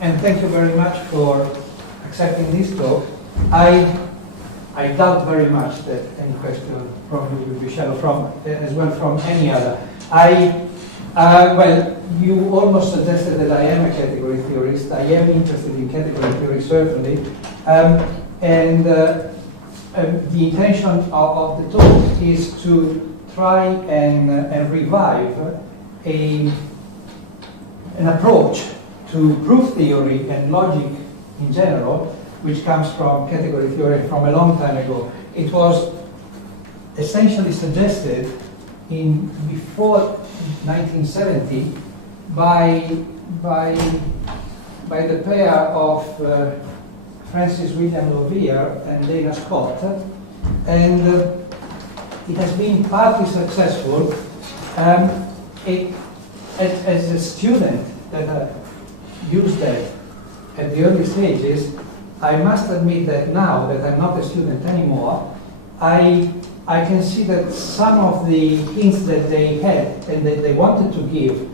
and thank you very much for accepting this talk. I doubt very much that any question probably will be shallow as well from any other. Well, you almost suggested that I am a category theorist. I am interested in category theory, certainly. And the intention of the talk is to try and revive an approach to proof theory and logic in general, which comes from category theory from a long time ago. It was essentially suggested before 1970 by the pair of Francis William Lawvere and Dana Scott, and it has been partly successful. As a student that used that at the early stages, I must admit that now that I'm not a student anymore, I can see that some of the hints that they had and that they wanted to give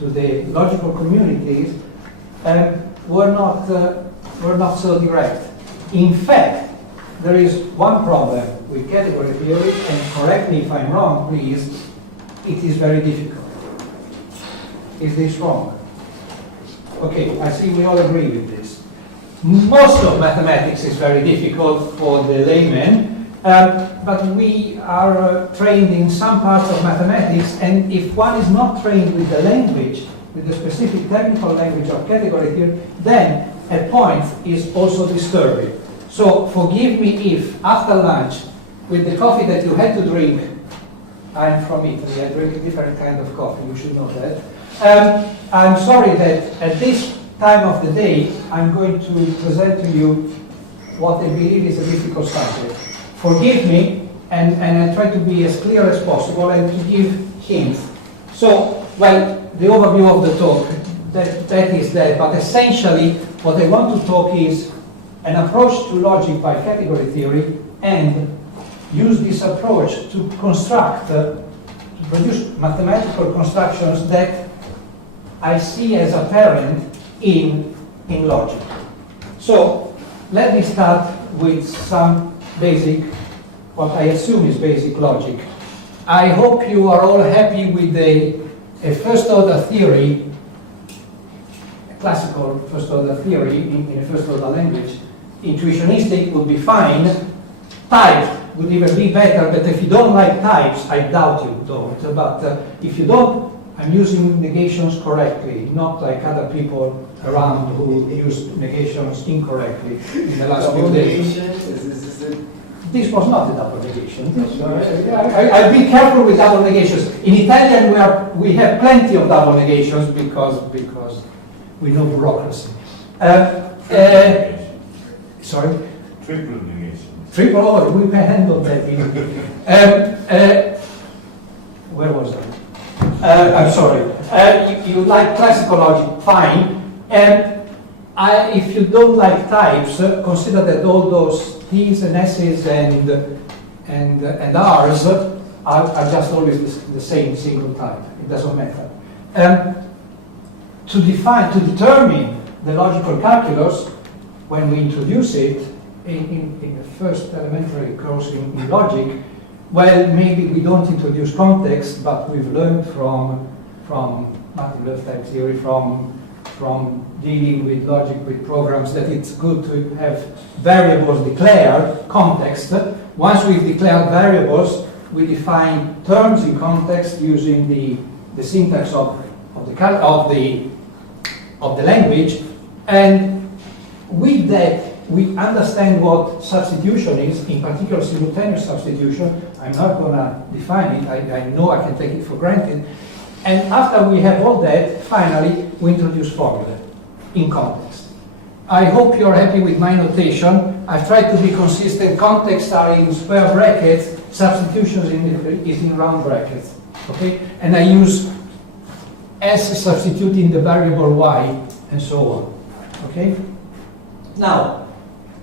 to the logical communities were not so direct. In fact, there is one problem with category theory, and correct me if I'm wrong, please. It is very difficult. Is this wrong? Okay, I see we all agree with this. Most of mathematics is very difficult for the layman, but we are trained in some parts of mathematics, and if one is not trained with the language, with the specific technical language of category theory, then a point is also disturbing. So forgive me if after lunch, with the coffee that you had to drink, I'm from Italy, I drink a different kind of coffee, you should know that. I'm sorry that at this time of the day, I'm going to present to you what I believe is a difficult subject. Forgive me, and I try to be as clear as possible and to give hints. So, well, the overview of the talk, that is that, but essentially what I want to talk is an approach to logic by category theory, and use this approach to construct, to produce mathematical constructions that I see as apparent in logic. So let me start with some basic, what I assume is basic logic. I hope you are all happy with a first order theory, a classical first order theory in a first order language. Intuitionistic would be fine, typed would even be better, but if you don't like types, I doubt you don't, but if you don't, I'm using negations correctly, not like other people around who use negations incorrectly in the last few days. This was not a double negation. I'll be careful with double negations. In Italian, we have plenty of double negations because we know bureaucracy. Sorry? Triple negation. Triple, oh, we may handle that. Where was I? I'm sorry. You like classical logic, fine. If you don't like types, consider that all those T's and S's and R's are just always the same single type. It doesn't matter. To determine the logical calculus, when we introduce it in the first elementary course in logic, well, maybe we don't introduce context, but we've learned from Martin Löw type theory, from dealing with logic with programs, that it's good to have variables declared, context. Once we've declared variables, we define terms in context using the syntax of the language, and with that we understand what substitution is, in particular simultaneous substitution. I'm not going to define it, I know I can take it for granted. And after we have all that, finally, we introduce formula in context. I hope you're happy with my notation. I've tried to be consistent. Contexts are in square brackets, substitutions is in round brackets. Okay? And I use S substituting the variable y, and so on. Okay? Now,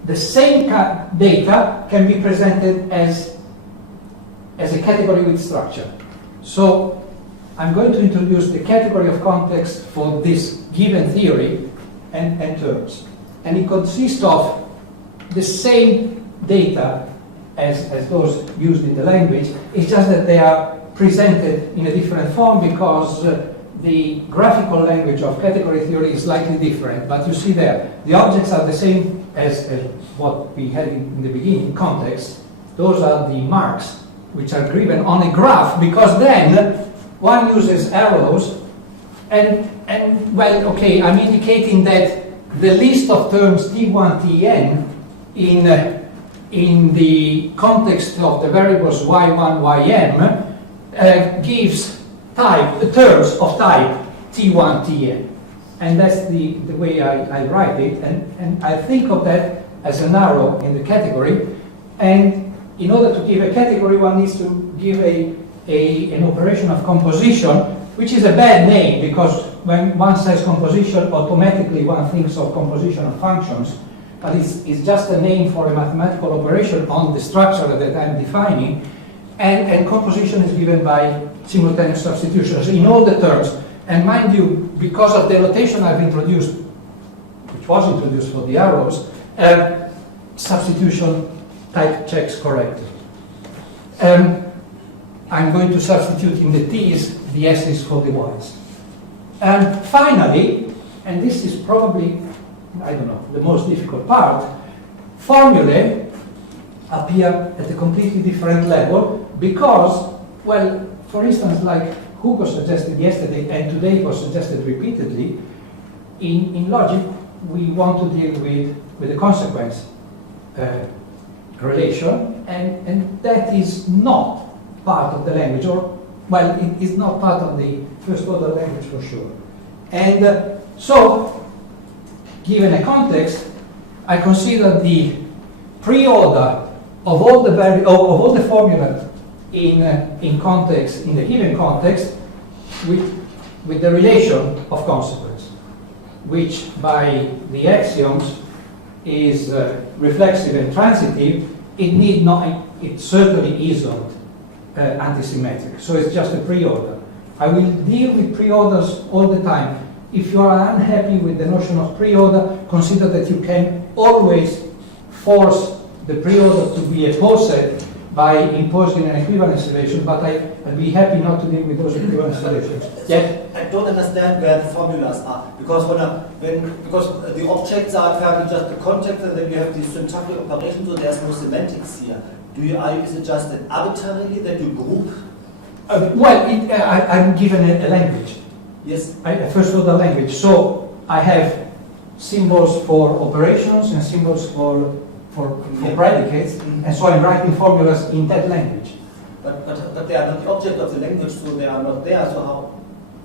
the same data can be presented as a category with structure. So I'm going to introduce the category of context for this given theory, and terms. And it consists of the same data as those used in the language. It's just that they are presented in a different form because the graphical language of category theory is slightly different. But you see there, the objects are the same as what we had in the beginning, context. Those are the marks which are given on a graph, because then one uses arrows and well, okay, I'm indicating that the list of terms T1, Tn in the context of the variables y1, ym gives terms of type T1, Tn. And that's the way I write it. And I think of that as an arrow in the category. And in order to give a category, one needs to give an operation of composition, which is a bad name, because when one says composition, automatically one thinks of composition of functions. But it's just a name for a mathematical operation on the structure that I'm defining. And composition is given by simultaneous substitutions in all the terms. And mind you, because of the notation I've introduced, which was introduced for the arrows, substitution type checks correctly. I'm going to substitute in the t's the s's for the y's. And finally, and this is probably, I don't know, the most difficult part, formulae appear at a completely different level because, well, for instance, like Hugo suggested yesterday and today was suggested repeatedly, in logic we want to deal with the consequence relation, and that is not part of the language, or, well, it is not part of the first order language for sure. And so, given a context, I consider the pre-order of all the formula in context, in the given context, with the relation of consequence, which by the axioms is reflexive and transitive. It certainly isn't antisymmetric. So it's just a pre-order. I will deal with pre-orders all the time. If you are unhappy with the notion of pre-order, consider that you can always force the pre-order to be a poset by imposing an equivalence relation, but I'd be happy not to deal with those equivalence relations. Yeah? I don't understand where the formulas are, because because the objects are apparently just the context, and then you have these syntactic operations, so there's no semantics here. Is it just that arbitrarily that you group? I'm given a language. Yes. A first order language. So I have symbols for operations and symbols for predicates, and so I'm writing formulas in that language. But they are not the object of the language, so they are not there. So how?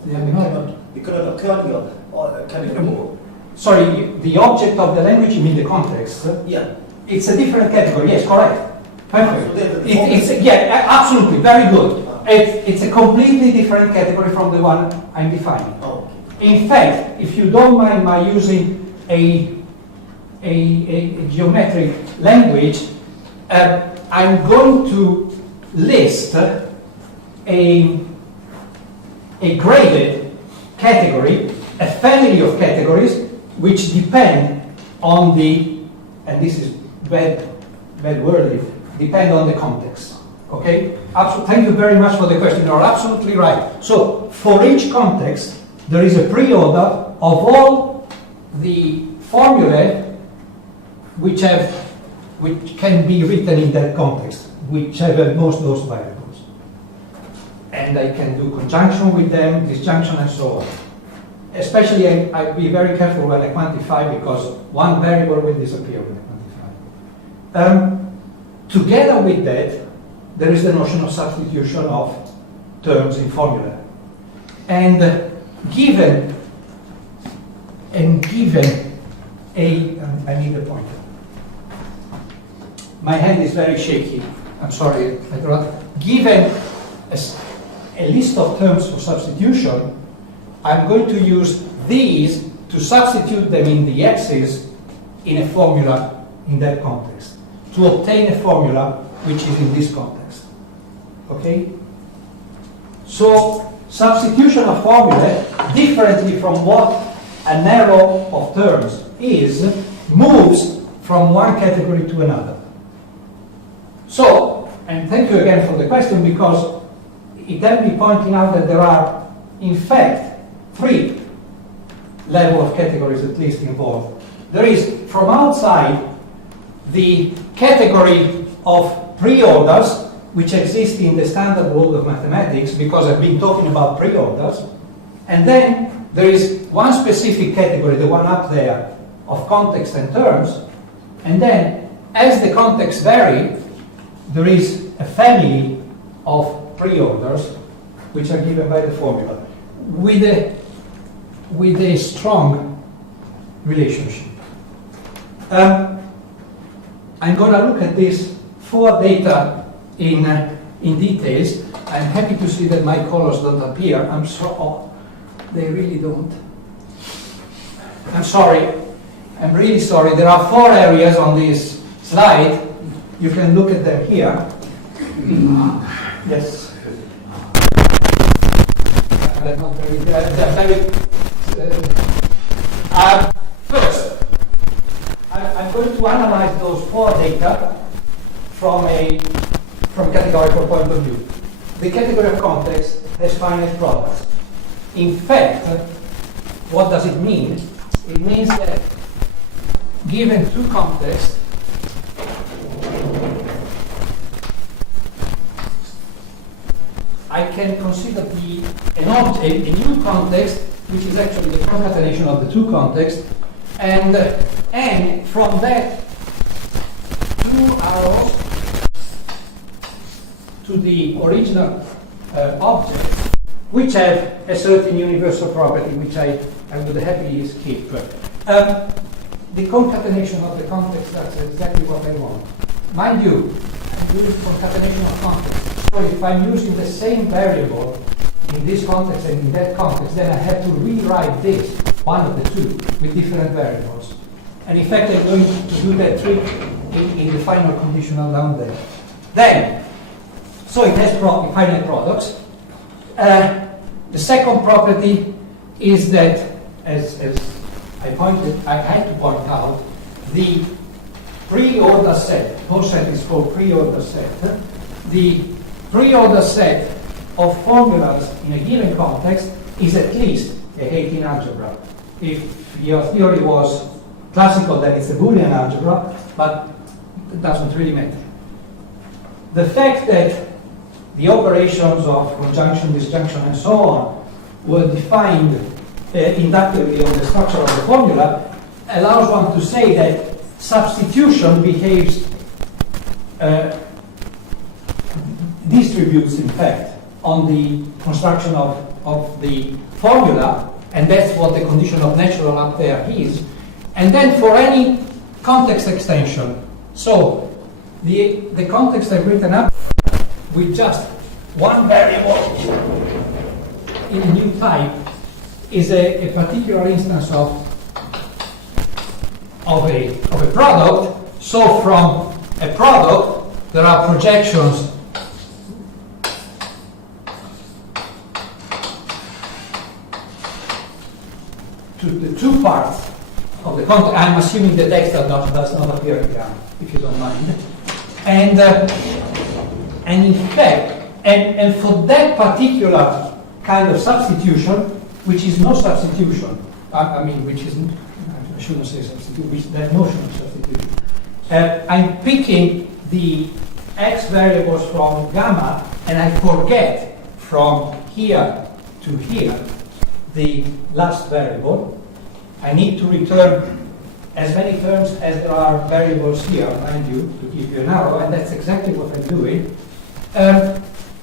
They cannot occur in your Sorry, the object of the language, you mean the context? Yeah. It's a different category. Yes, correct. Perfect. Yeah, absolutely. Very good. It's a completely different category from the one I'm defining. Oh. In fact, if you don't mind my using a geometric language, I'm going to list a graded category, a family of categories which depend on and this is bad wording, depend on the context. Okay? Thank you very much for the question. You're absolutely right. So, for each context, there is a pre-order of all the formulae which can be written in that context, which have at most those variables. And I can do conjunction with them, disjunction, and so on. Especially, I'd be very careful when I quantify, because one variable will disappear when I quantify. Together with that, there is the notion of substitution of terms in formula. And given I need a pointer. My hand is very shaky. I'm sorry. Given a list of terms for substitution, I'm going to use these to substitute them in the x's in a formula in that context, to obtain a formula which is in this context. Okay? So, substitution of formulae, differently from what an arrow of terms is moves from one category to another. So, and thank you again for the question, because it can be pointing out that there are, in fact, 3 levels of categories at least involved. There is, from outside, the category of pre-orders, which exist in the standard world of mathematics, because I've been talking about pre-orders. And then there is one specific category, the one up there, of context and terms. And then, as the contexts vary, there is a family of pre-orders, which are given by the formula, with a strong relationship. I'm going to look at this 4 data in details. I'm happy to see that my colors don't appear. They really don't. I'm sorry. I'm really sorry. There are 4 areas on this slide. You can look at them here. Yes. They're not very. First, I'm going to analyze those 4 data from a categorical point of view. The category of context has finite products. In fact, what does it mean? It means that given 2 contexts, I can consider a new context, which is actually the concatenation of the 2 contexts, and from that 2 arrows to the original object, which have a certain universal property, which I would happily skip. The concatenation of the context, that's exactly what I want. Mind you, I'm doing concatenation of context. So if I'm using the same variable in this context and in that context, then I have to rewrite this, one of the 2, with different variables. And in fact, I'm going to do that trick in the final conditional down there. Then, so it has finite products. The second property is that, as I had to point out, the pre-order set, Quotient is called pre-order set, the pre-order set of formulas in a given context is at least a Haitian algebra. If your theory was classical, then it's a Boolean algebra, but it doesn't really matter. The fact that the operations of conjunction, disjunction, and so on were defined inductively on the structure of the formula allows one to say that substitution behaves, distributes in fact on the construction of the formula, and that's what the condition of natural up there is. And then for any context extension, so the context I've written up with just one variable in a new type is a particular instance of a product. So from a product, there are projections to the 2 parts of the context. I'm assuming the text does not appear here, if you don't mind. And in fact, and for that particular kind of substitution, which is no substitution, which isn't, I shouldn't say substitution, which that notion of substitution. I'm picking the x variables from gamma, and I forget from here to here the last variable. I need to return as many terms as there are variables here, mind you, to give you an arrow, and that's exactly what I'm doing.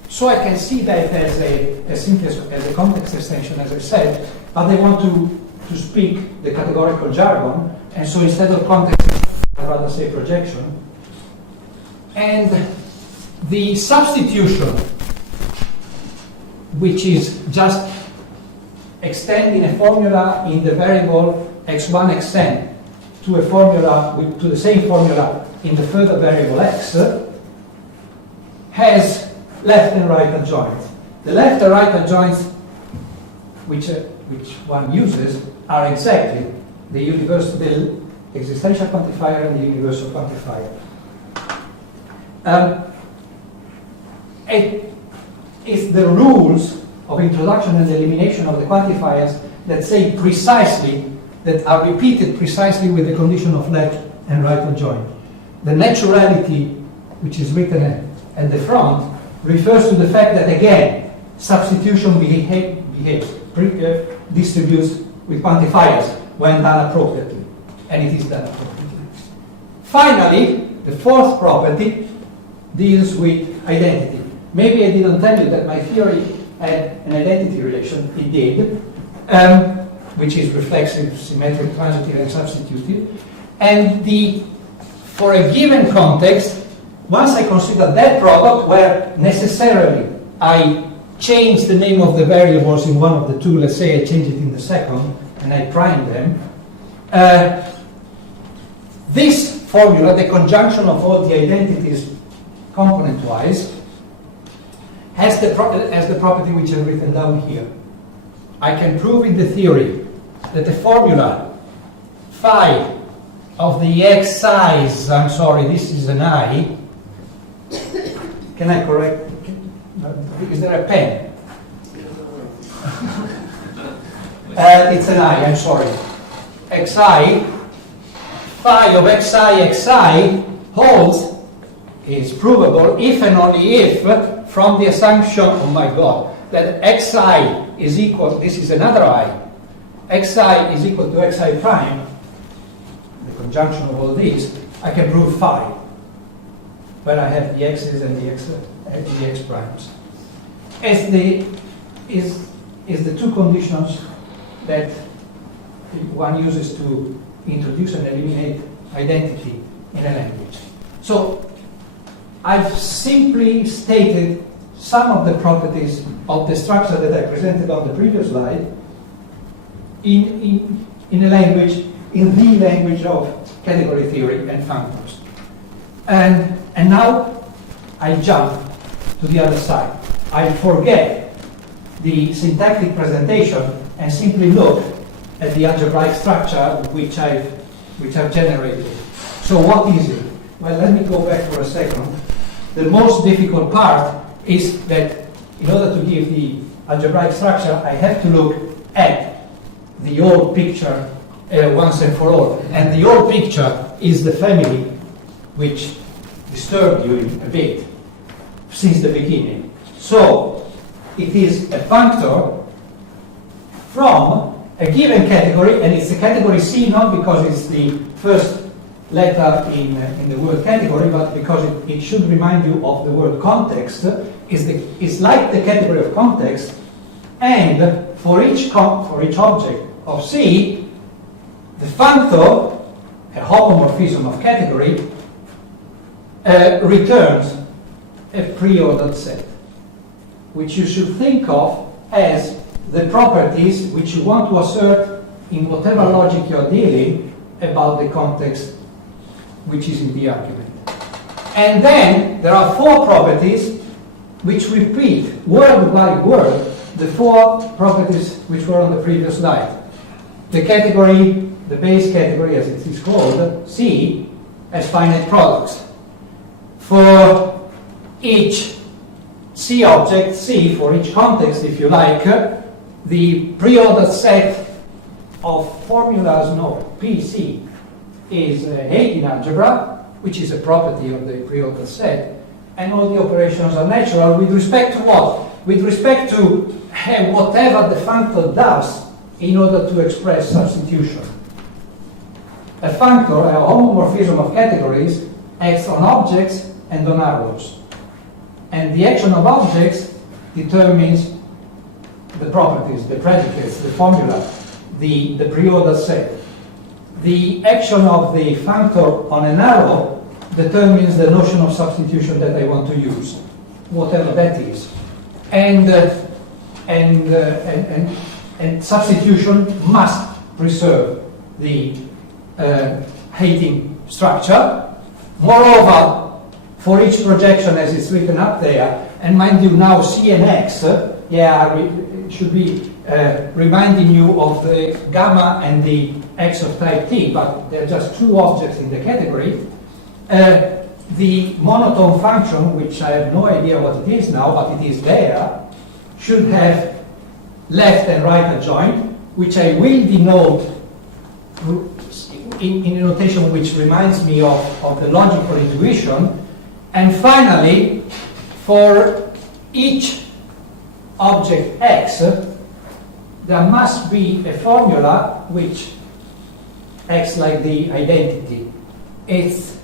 So I can see that as simply as a context extension, as I said, but I want to speak the categorical jargon, and so instead of context, I'd rather say projection. And the substitution, which is just extending a formula in the variable x1, xn to a formula, to the same formula in the further variable x, has left and right adjoints. The left and right adjoints, which which one uses are exactly the universal existential quantifier and the universal quantifier. It's the rules of introduction and elimination of the quantifiers that say precisely, that are repeated precisely with the condition of left and right adjoint. The naturality, which is written at the front, refers to the fact that, again, substitution distributes with quantifiers when done appropriately, and it is done appropriately. Finally, the fourth property deals with identity. Maybe I didn't tell you that my theory had an identity relation. It did, which is reflexive, symmetric, transitive, and substitutive. And for a given context, once I consider that product where necessarily I change the name of the variables in one of the two, let's say I change it in the second, and I prime them, this formula, the conjunction of all the identities component-wise, has the property which is written down here. I can prove in the theory that the formula phi of the x size, I'm sorry, this is an I. Can I correct? Is there a pen? It's an I, I'm sorry. Xi, phi of xi holds, is provable if and only if, from the assumption, oh my God, that xi is equal, this is another I, xi is equal to xi prime, the conjunction of all these, I can prove phi, where I have the x's and the x primes. As the two conditions that one uses to introduce and eliminate identity in a language. So I've simply stated some of the properties of the structure that I presented on the previous slide in a language, in the language of category theory and functors. And now I jump to the other side. I forget the syntactic presentation and simply look at the algebraic structure which I've generated. So what is it? Well, let me go back for a second. The most difficult part is that in order to give the algebraic structure, I have to look at the old picture once and for all. And the old picture is the family which disturbed you a bit since the beginning. So it is a functor from a given category, and it's a category C not because it's the first letter in the word category, but because it should remind you of the word context. It's like the category of context, and for each object of C, the functor, a homomorphism of category, returns a preordered set, which you should think of as the properties which you want to assert in whatever logic you're dealing about the context which is in the argument. And then there are four properties which repeat word by word the four properties which were on the previous slide. The category, the base category as it is called, C, as finite products. For each C object, C, for each context, if you like, the preordered set of formulas, PC, is Hague algebra, which is a property of the preordered set, and all the operations are natural with respect to what? With respect to whatever the functor does in order to express substitution. A functor, a homomorphism of categories, acts on objects and on arrows. And the action of objects determines the properties, the predicates, the formula, the preordered set. The action of the functor on an arrow determines the notion of substitution that I want to use, whatever that is. And substitution must preserve the Hating structure. Moreover, for each projection as it's written up there, and mind you now C and X, it should be reminding you of the gamma and the x of type t, but they're just two objects in the category. The monotone function, which I have no idea what it is now, but it is there, should have left and right adjoint, which I will denote in a notation which reminds me of the logical intuition. And finally, for each object x, there must be a formula which acts like the identity. It's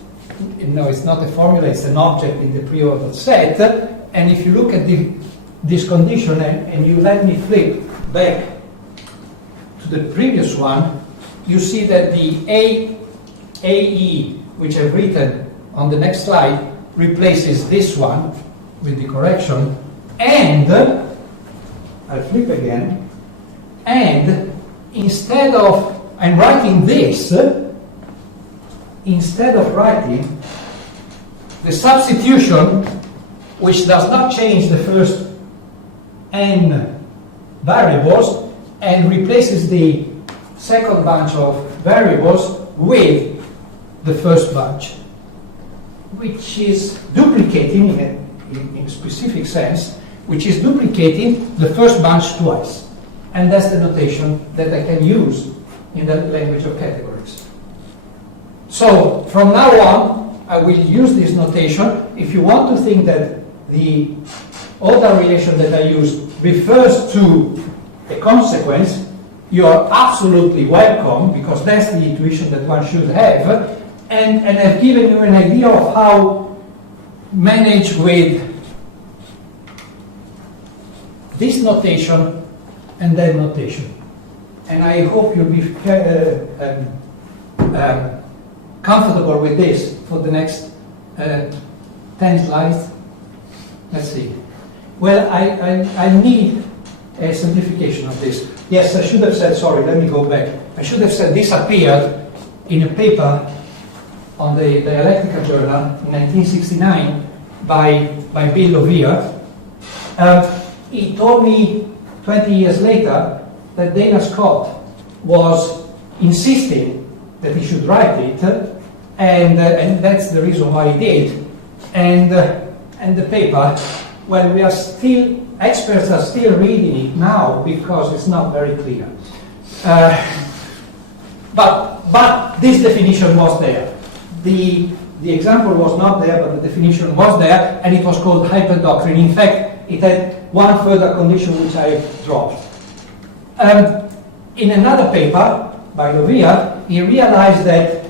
not a formula, it's an object in the pre-ordered set. And if you look at this condition and you let me flip back to the previous one, you see that the AE, which I've written on the next slide, replaces this one with the correction, and I'll flip again, and instead of, I'm writing this, instead of writing the substitution, which does not change the first n variables, and replaces the second bunch of variables with the first bunch, which is duplicating, in a specific sense, which is duplicating the first bunch twice. And that's the notation that I can use in the language of categories. So, from now on, I will use this notation. If you want to think that the order relation that I use refers to a consequence, you are absolutely welcome, because that's the intuition that one should have. And I've given you an idea of how manage with this notation and that notation. And I hope you'll be comfortable with this for the next 10 slides. Let's see. Well, I need a simplification of this. Yes, I should have said, sorry, let me go back. I should have said this appeared in a paper on the Dialectical Journal in 1969 by Bill Lawvere. He told me 20 years later that Dana Scott was insisting that he should write it, and that's the reason why he did. And the paper, well, we are still, experts are still reading it now because it's not very clear. But this definition was there. The example was not there, but the definition was there, and it was called hyperdoctrine. In fact, it had one further condition which I dropped. In another paper by Lawvere, he realized that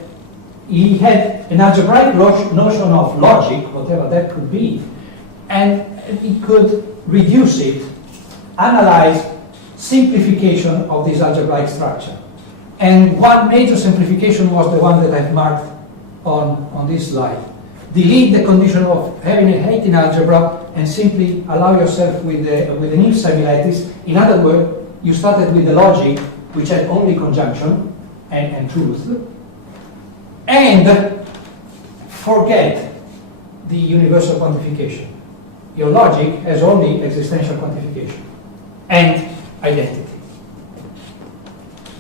he had an algebraic notion of logic, whatever that could be, and he could reduce it, analyze simplification of this algebraic structure. And one major simplification was the one that I've marked on this slide. Delete the condition of having a height in algebra and simply allow yourself with an if similarities. In other words, you started with the logic, which had only conjunction and truth, and forget the universal quantification. Your logic has only existential quantification and identity.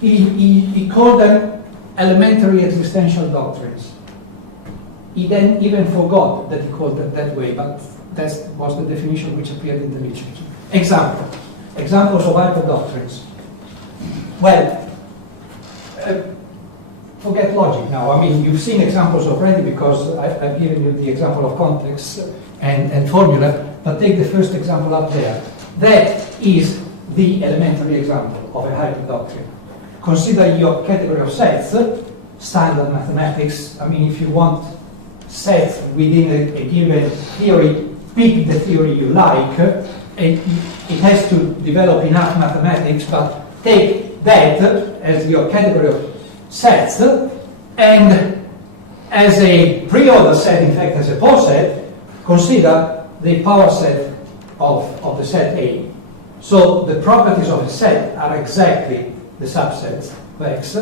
He called them elementary existential doctrines. He then even forgot that he called them that way, but that was the definition which appeared in the literature. Examples of hyperdoctrines. Well, forget logic now. I mean, you've seen examples already because I've given you the example of context and formula, but take the first example up there. That is the elementary example of a hyperdoctrine. Consider your category of sets, standard mathematics. I mean, if you want sets within a given theory, pick the theory you like. It has to develop enough mathematics, but take that as your category of sets, and as a pre-order set, in fact, as a poset, consider the power set of the set A. So the properties of a set are exactly the subsets of X,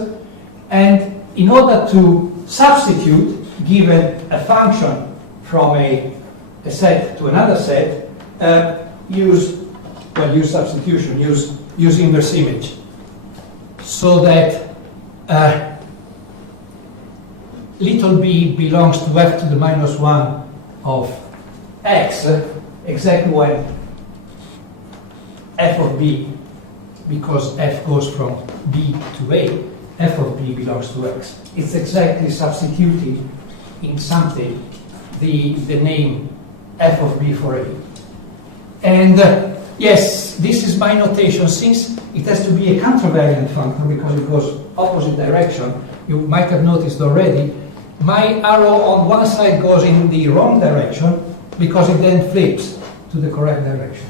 and in order to substitute, given a function from a set to another set, use substitution, use use inverse image, so that little b belongs to f to the minus 1 of x, exactly when f of b, because f goes from b to a, f of b belongs to x. It's exactly substituting in something the name f of b for a. And yes, this is my notation. Since it has to be a contravariant function because it goes opposite direction, you might have noticed already, my arrow on one side goes in the wrong direction because it then flips to the correct direction.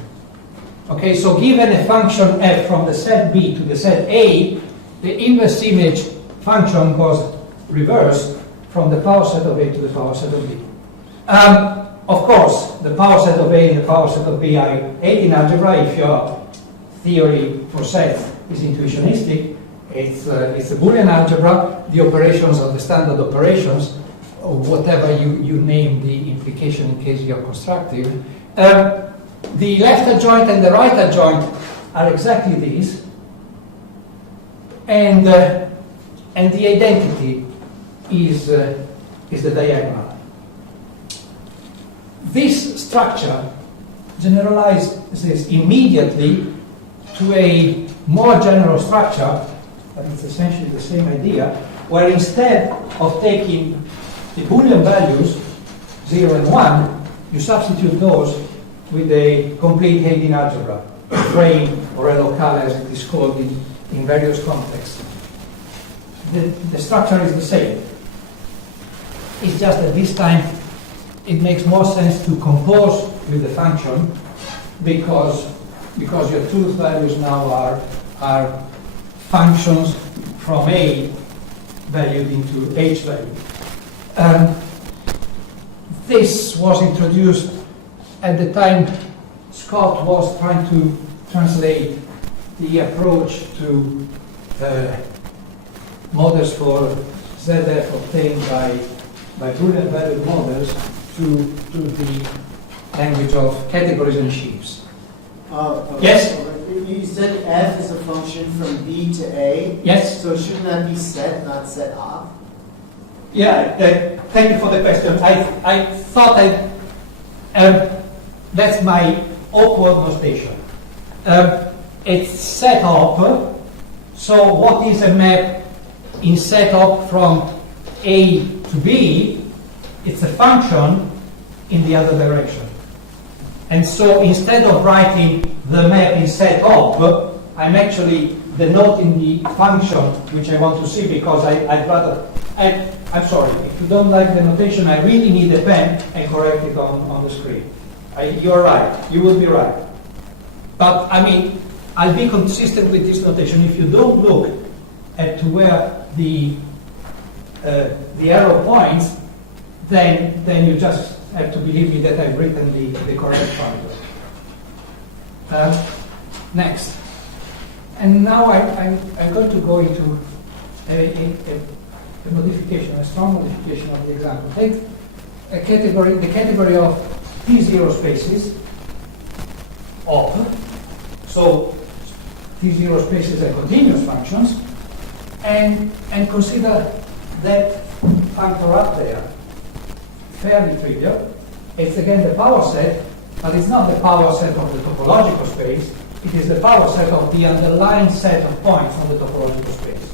Okay, so given a function f from the set b to the set a, the inverse image function goes reversed from the power set of a to the power set of b. Of course, the power set of a and the power set of b are 8 in algebra. If your theory for sets is intuitionistic, it's a Boolean algebra. The operations are the standard operations, or whatever you name the implication in case you're constructive. The left adjoint and the right adjoint are exactly these, and the identity is the diagonal. This structure generalizes immediately to a more general structure, but it's essentially the same idea, where instead of taking the Boolean values 0 and 1, you substitute those with a complete Haydn algebra, a frame or a locale as it is called in various contexts. The structure is the same. It's just that this time it makes more sense to compose with the function because your truth values now are functions from A valued into H value. This was introduced at the time Scott was trying to translate the approach to models for ZF obtained by Boolean valued models to the language of categories and sheaves. Yes? You said f is a function from b to a. Yes. So shouldn't that be set, not set off? Yeah, thank you for the question. I thought that's my awkward notation. It's set up. So what is a map in set up from A to B? It's a function in the other direction. And so instead of writing the map in set up, I'm actually denoting the function which I want to see because I'd rather. I'm sorry, if you don't like the notation, I really need a pen and correct it on the screen. You're right, you would be right. But I mean, I'll be consistent with this notation. If you don't look at where the arrow points, then you just have to believe me that I've written the correct formula. Next. And now I'm going to go into a modification, a strong modification of the example. Take the category of T0 spaces of, so T0 spaces are continuous functions, and consider that factor up there fairly trivial. It's again the power set, but it's not the power set of the topological space, it is the power set of the underlying set of points on the topological space.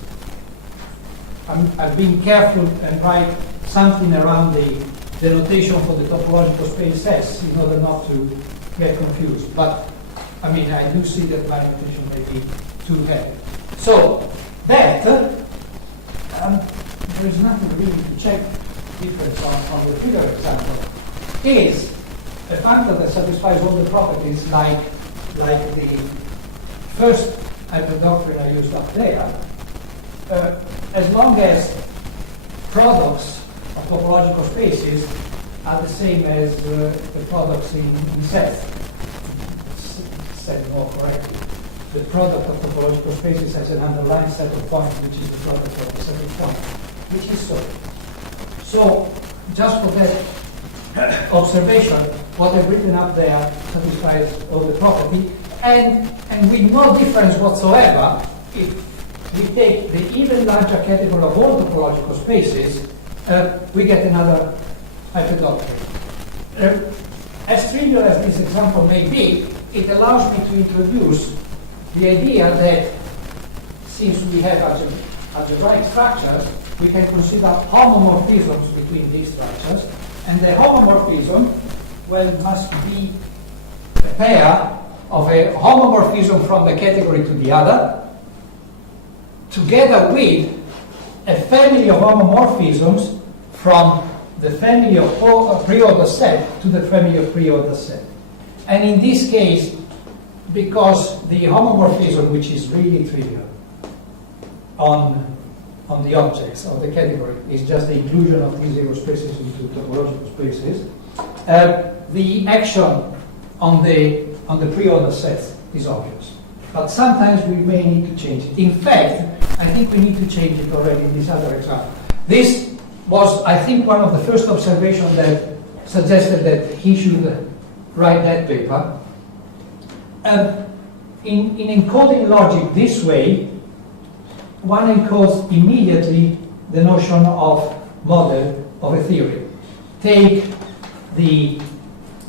I've been careful and write something around the notation for the topological space S in order not to get confused. But I mean, I do see that my notation may be too heavy. So that there is nothing really to check difference on the figure example. Is a factor that satisfies all the properties like the first hyperdoctrine I used up there. As long as products of topological spaces are the same as the products in sets. Said more correctly. The product of topological spaces has an underlying set of points, which is the product of the set of points, which is so. So, just for that observation, what I've written up there satisfies all the property. and with no difference whatsoever, if we take the even larger category of all topological spaces, we get another hyperdoctrine. As trivial as this example may be, it allows me to introduce the idea that since we have algebraic structures, we can consider homomorphisms between these structures, and the homomorphism, well, must be a pair of a homomorphism from the category to the other, together with a family of homomorphisms from the family of pre-order set to the family of pre-order set. And in this case, because the homomorphism, which is really trivial, on the objects of the category is just the inclusion of these zero spaces into topological spaces, the action on the pre-order set is obvious. But sometimes we may need to change it. In fact, I think we need to change it already in this other example. This was, I think, one of the first observations that suggested that he should write that paper. In encoding logic this way, one encodes immediately the notion of model of a theory. Take the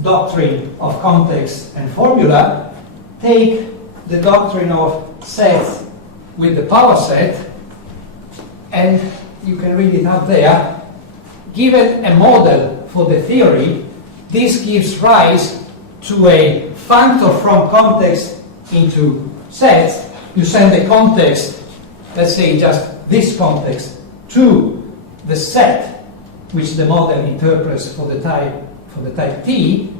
doctrine of context and formula, take the doctrine of sets with the power set, and you can read it up there. Given a model for the theory, this gives rise to a functor from context into sets. You send the context, let's say just this context, to the set which the model interprets for the type T,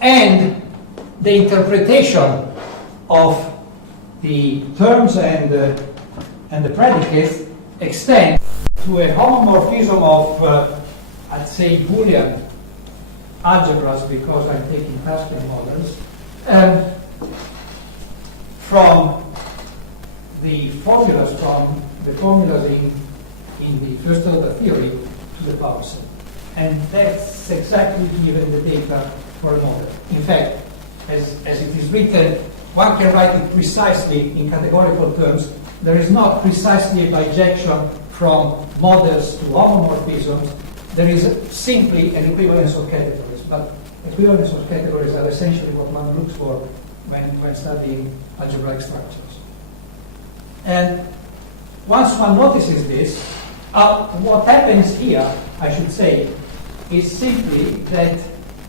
and the interpretation of the terms and the predicates extend to a homomorphism of, I'd say, Boolean algebras, because I'm taking Tarskian models, from the formulas in the first order theory to the power set. And that's exactly given the data for a model. In fact, as it is written, one can write it precisely in categorical terms. There is not precisely a bijection from models to homomorphisms. There is simply an equivalence of categories. But equivalence of categories are essentially what one looks for when studying algebraic structures. And once one notices this, what happens here, I should say, is simply that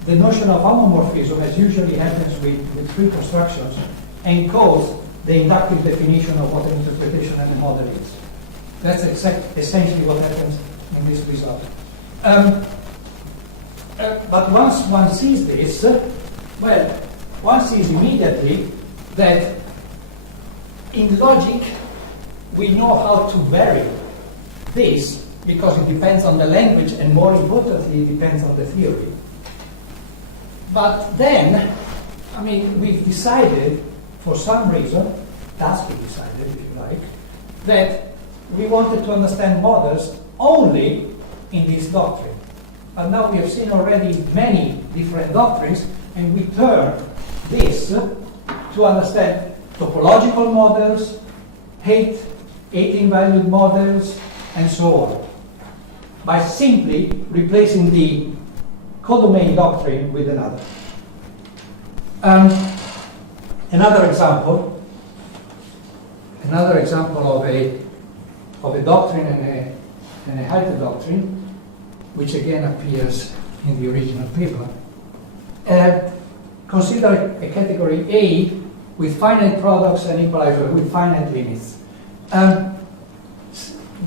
the notion of homomorphism, as usually happens with free constructions, encodes the inductive definition of what an interpretation and a model is. That's essentially what happens in this result. But once one sees this, well, one sees immediately that in logic we know how to vary this, because it depends on the language, and more importantly, it depends on the theory. But then, I mean, we've decided, for some reason, Tarskian decided, if you like, that we wanted to understand models only in this doctrine. But now we have seen already many different doctrines, and we turn this to understand topological models, 18-valued models, and so on, by simply replacing the codomain doctrine with another. Another example of a doctrine and a hyperdoctrine, which again appears in the original paper. Consider a category A with finite products and equalizers with finite limits.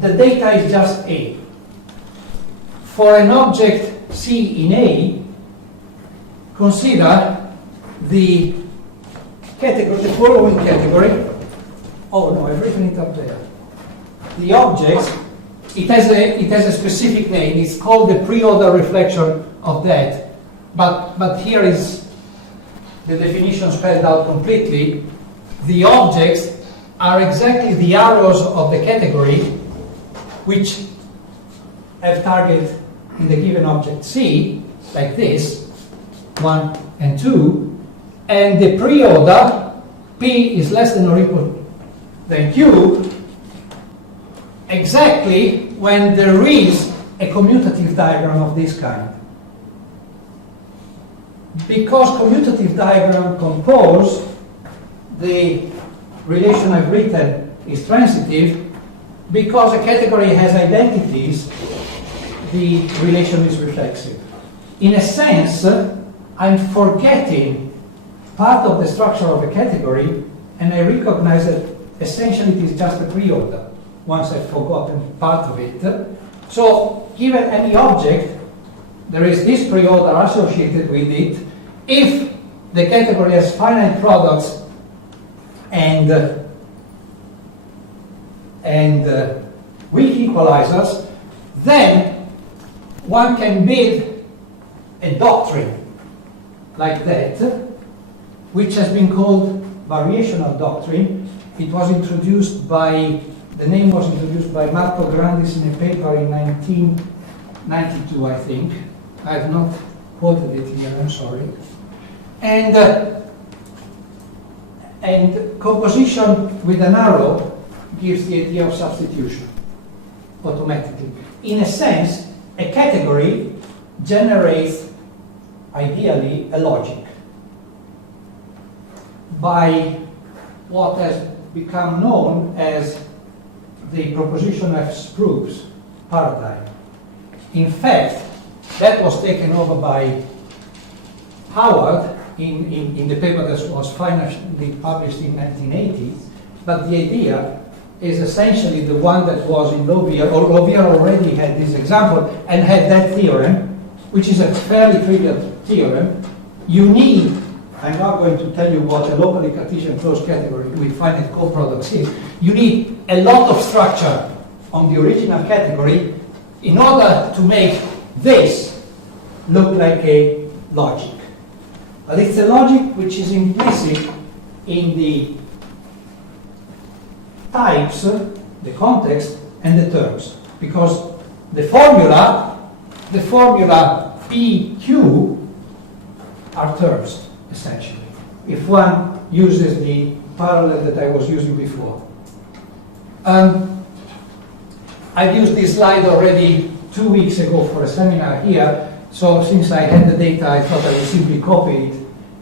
The data is just A. For an object C in A, consider the following category. Oh no, I've written it up there. The object, it has a specific name. It's called the pre-order reflection of that. But here is the definition spelled out completely. The objects are exactly the arrows of the category which have target in the given object C, like this, 1 and 2, and the pre-order P is less than or equal than Q exactly when there is a commutative diagram of this kind. Because commutative diagram compose, the relation I've written is transitive. Because a category has identities, the relation is reflexive. In a sense, I'm forgetting part of the structure of a category, and I recognize that essentially it is just a pre-order once I've forgotten part of it. So given any object, there is this pre-order associated with it. If the category has finite products and weak equalizers, then one can build a doctrine like that, which has been called Variational doctrine. It was introduced by, the name was introduced by Marco Grandis in a paper in 1992, I think. I have not quoted it here, I'm sorry. And composition with an arrow gives the idea of substitution automatically. In a sense, a category generates ideally a logic by what has become known as the proposition of proofs paradigm. In fact, that was taken over by Howard in the paper that was finally published in 1980, but the idea is essentially the one that was in Lawvere. Lawvere already had this example and had that theorem, which is a fairly trivial theorem. You need, I'm not going to tell you what a locally Cartesian closed category with finite coproducts is. You need a lot of structure on the original category in order to make this look like a logic. But it's a logic which is implicit in the types, the context, and the terms. Because the formula PQ are terms, essentially, if one uses the parallel that I was using before. I've used this slide already 2 weeks ago for a seminar here, so since I had the data, I thought I would simply copy it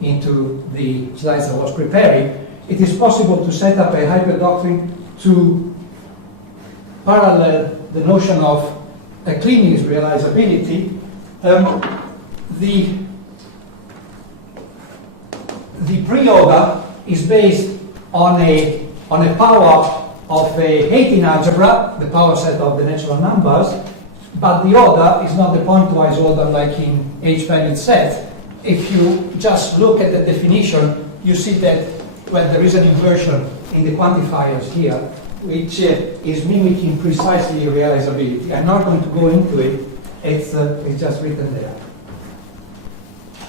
into the slides I was preparing. It is possible to set up a hyperdoctrine to parallel the notion of Kleene's realizability. The pre-order is based on a power of a Hating algebra, the power set of the natural numbers, but the order is not the pointwise order like in H-valued set. If you just look at the definition, you see that there is an inversion in the quantifiers here, which is mimicking precisely realizability. I'm not going to go into it, it's just written there.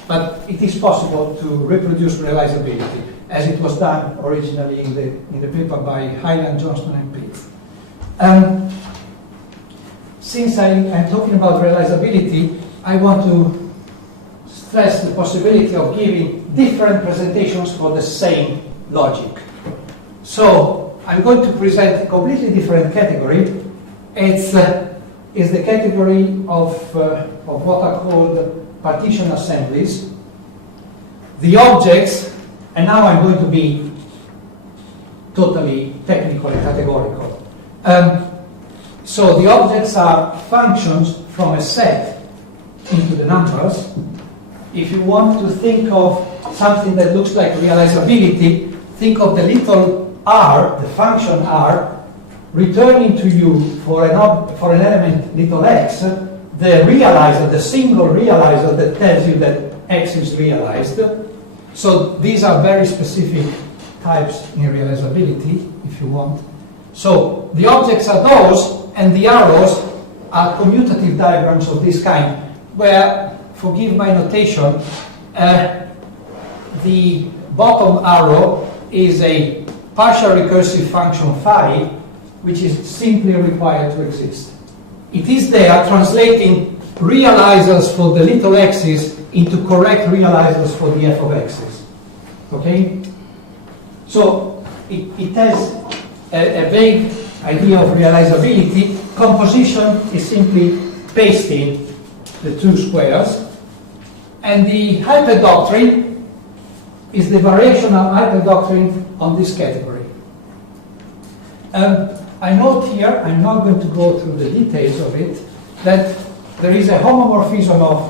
But it is possible to reproduce realizability, as it was done originally in the paper by Hyland, Johnstone, and Pitt. Since I'm talking about realizability, I want to stress the possibility of giving different presentations for the same logic. So I'm going to present a completely different category. It's the category of what are called partition assemblies. The objects, and now I'm going to be totally technical and categorical. So the objects are functions from a set into the numbers. If you want to think of something that looks like realizability, think of the little r, the function r, returning to you for an element little x, the realizer, the single realizer that tells you that x is realized. So these are very specific types in realizability, if you want. So the objects are those, and the arrows are commutative diagrams of this kind, where, forgive my notation, the bottom arrow is a partial recursive function phi, which is simply required to exist. It is there translating realizers for the little x's into correct realizers for the f of x's. Okay? So it has a vague idea of realizability. Composition is simply pasting the two squares. And the hyperdoctrine is the variational hyperdoctrine on this category. I note here, I'm not going to go through the details of it, that there is a homomorphism of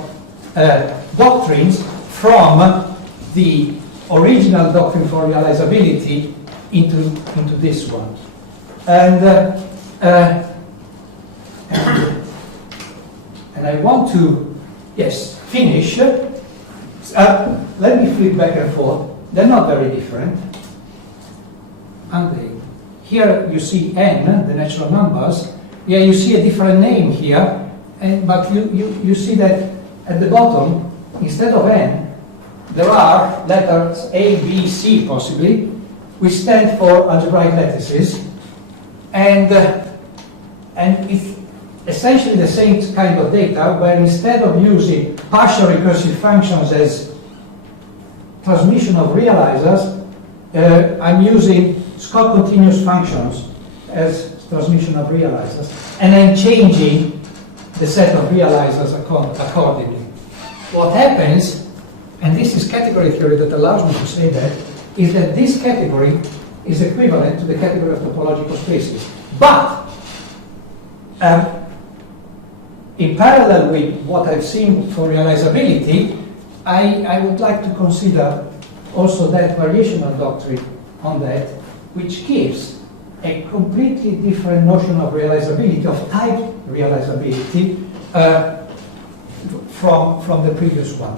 doctrines from the original doctrine for realizability into this one. And I want to, yes, finish. Let me flip back and forth. They're not very different, are they? Here you see n, the natural numbers. Yeah, you see a different name here, but you see that at the bottom, instead of n, there are letters A, B, C possibly, which stand for algebraic lattices, and it's essentially the same kind of data, where instead of using partial recursive functions as transmission of realizers, I'm using Scott continuous functions as transmission of realizers, and I'm changing the set of realizers accordingly. What happens, and this is category theory that allows me to say that, is that this category is equivalent to the category of topological spaces. But in parallel with what I've seen for realizability, I would like to consider also that variational doctrine on that, which gives a completely different notion of realizability, of type realizability, from the previous one.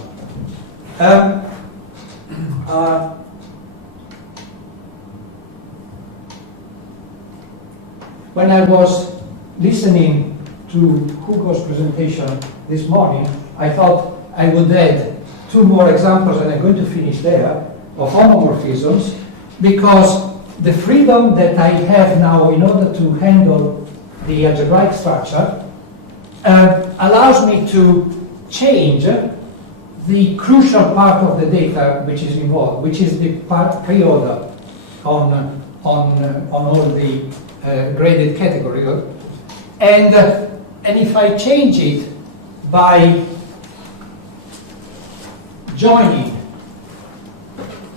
When I was listening to Hugo's presentation this morning, I thought I would add two more examples, and I'm going to finish there, of homomorphisms, because the freedom that I have now in order to handle the algebraic structure allows me to change the crucial part of the data which is involved, which is the part pre-order on all the graded category. And if I change it by joining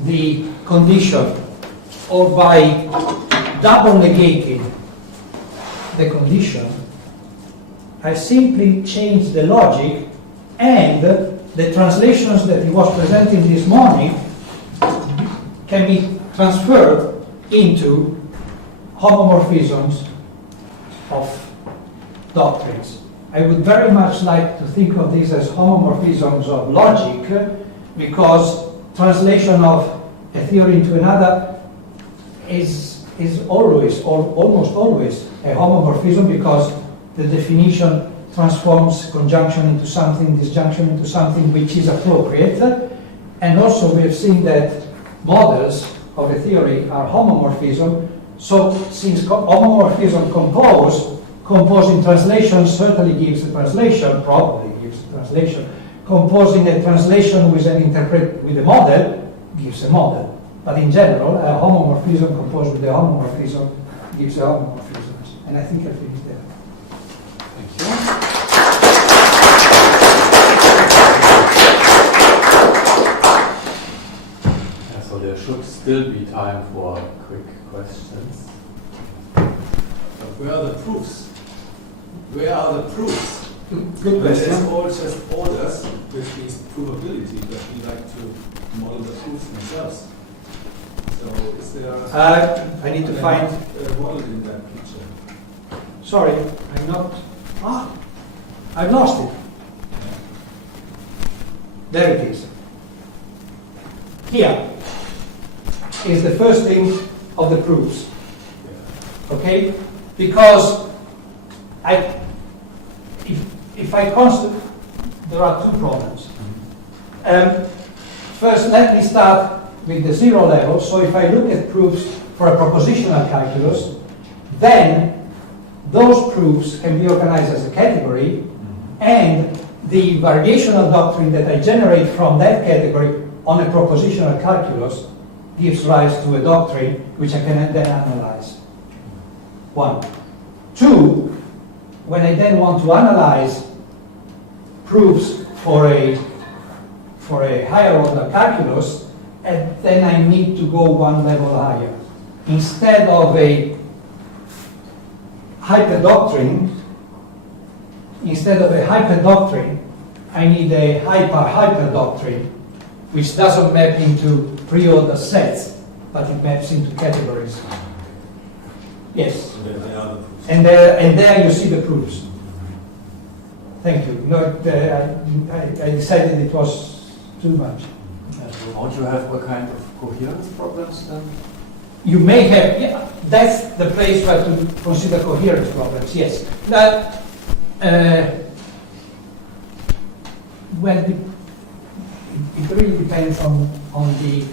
the condition or by double negating the condition, I simply change the logic, and the translations that he was presenting this morning can be transferred into homomorphisms of doctrines. I would very much like to think of these as homomorphisms of logic, because translation of a theory into another is always, or almost always, a homomorphism, because the definition transforms conjunction into something, disjunction into something which is appropriate. And also we have seen that models of a theory are homomorphism. So since homomorphism composing translation certainly gives a translation, probably gives a translation. Composing a translation with a model gives a model. But in general, a homomorphism composed with a homomorphism gives a homomorphism. And I think I'll finish there. Thank you. Yeah, so there should still be time for quick questions. But where are the proofs? Where are the proofs? Good question. It's all just orders, which means provability, but we like to model the proofs themselves. So is there I need to find a model in that picture? Sorry, I'm not. I've lost it. There it is. Here is the first thing of the proofs. Okay? Because if I consider, there are two problems. First, let me start with the zero level. So if I look at proofs for a propositional calculus, then those proofs can be organized as a category, and the variational doctrine that I generate from that category on a propositional calculus gives rise to a doctrine which I can then analyze. 1. 2, when I then want to analyze proofs for a higher order calculus, and then I need to go one level higher. Instead of a hyperdoctrine, I need a hyperdoctrine, which doesn't map into pre-order sets, but it maps into categories. Yes. And there you see the proofs. Thank you. No, I decided it was too much. Don't you have what kind of coherence problems then? You may have, yeah, that's the place where to consider coherence problems, yes. Now, well, it really depends on the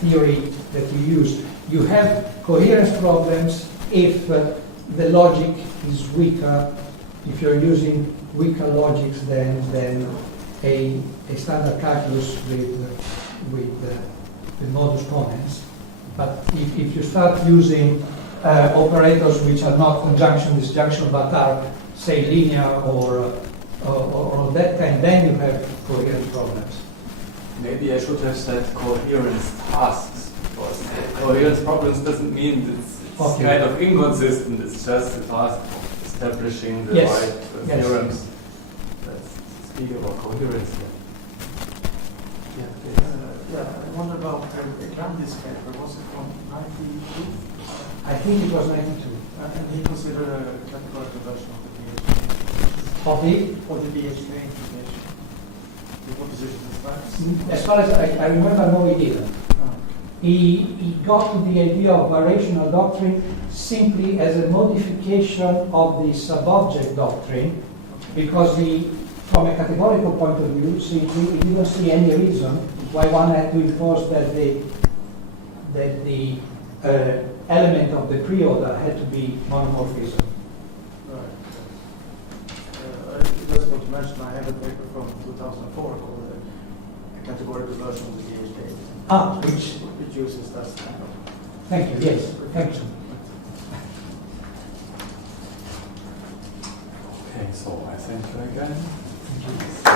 theory that you use. You have coherence problems if the logic is weaker, if you're using weaker logics than a standard calculus with modus ponens. But if you start using operators which are not conjunction, disjunction, but are, say, linear or that kind, then you have coherence problems. Maybe I should have said coherence tasks, because coherence problems doesn't mean it's kind of inconsistent, it's just a task of establishing the right theorems. Let's speak about coherence here. I wonder about Gandhi's paper. Was it from 92? I think it was 92. And he considered a categorical version of the PhD. Of the PhD integration. The proposition of facts. As far as I remember, no, he didn't. He got to the idea of variational doctrine simply as a modification of the subobject doctrine, because from a categorical point of view, he didn't see any reason why one had to enforce that the element of the pre-order had to be monomorphism. Right. I just want to mention I have a paper from 2004 called a categorical version of the PhD. Which uses that kind of. Thank you. Yes. Thank you. Okay, so I thank you again. Thank you.